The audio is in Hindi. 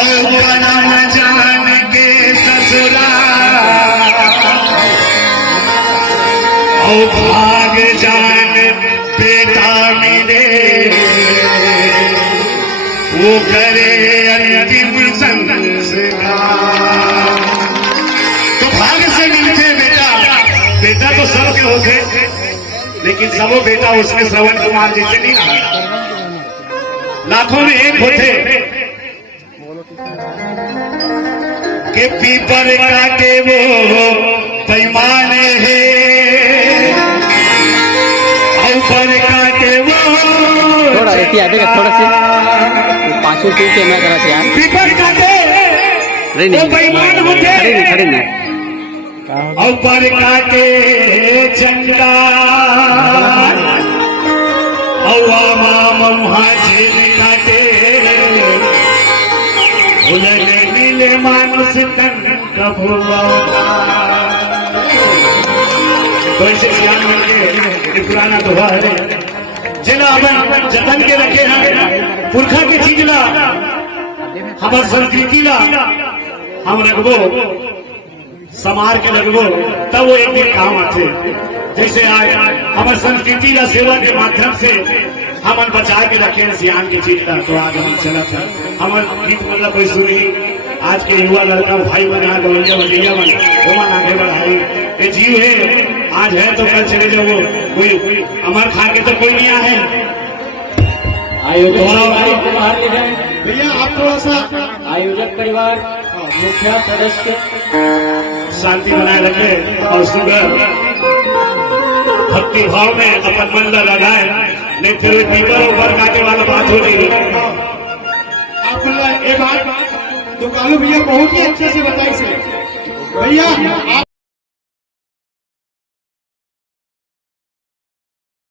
करम जान के ससुराल और भाग जान बेटा मिले वो करे अंतिम संस्कार। तो भाग से मिलते बेटा, बेटा तो सबके होते, लेकिन सबो बेटा उसमें श्रवण कुमार जैसे नहीं ना, लाखों में एक होते कि पीपर काटे वो पैमाने है और पर काटे वो थोड़ा देखिए आगे थोड़ा से 500 से कैमरा करा थे यार। पीपर काटे वो पैमान होते खड़े ना और पर काटे चंदा और ममुहा झील काटे उलग नीले मानुष तन कभुआ। तो ऐसे ज्ञान मिलके पुराना दोहा है जिला अपन जतन के रखे हैं पुरखा की चीज ला हमार संस्कृति ला हम रखबो समार के लगबो तब वो एक दिन काम आते। जैसे आज हमारे संस्कृति ला सेवा के माध्यम से हम बचा के रखे हैं सियान की चीज का। तो आज हम चला था हमारे गीत मतलब कोई सुनी आज के युवा लड़का भाई बना गवैया बजैया बन वो आगे बढ़ाई ये जीव है आज है तो कल चले जाओ कोई अमर खा के तो कोई नहीं आए। भैया आप थोड़ा सा आयोजक परिवार मुखिया सदस्य शांति बनाए रखे और सुबह भक्ति भाव में अपन मन लगाए, नहीं फिर पीपर ऊपर काटे वाला बात हो रही है। आप ये बात तो कालू भैया बहुत ही अच्छे से बताई से भैया।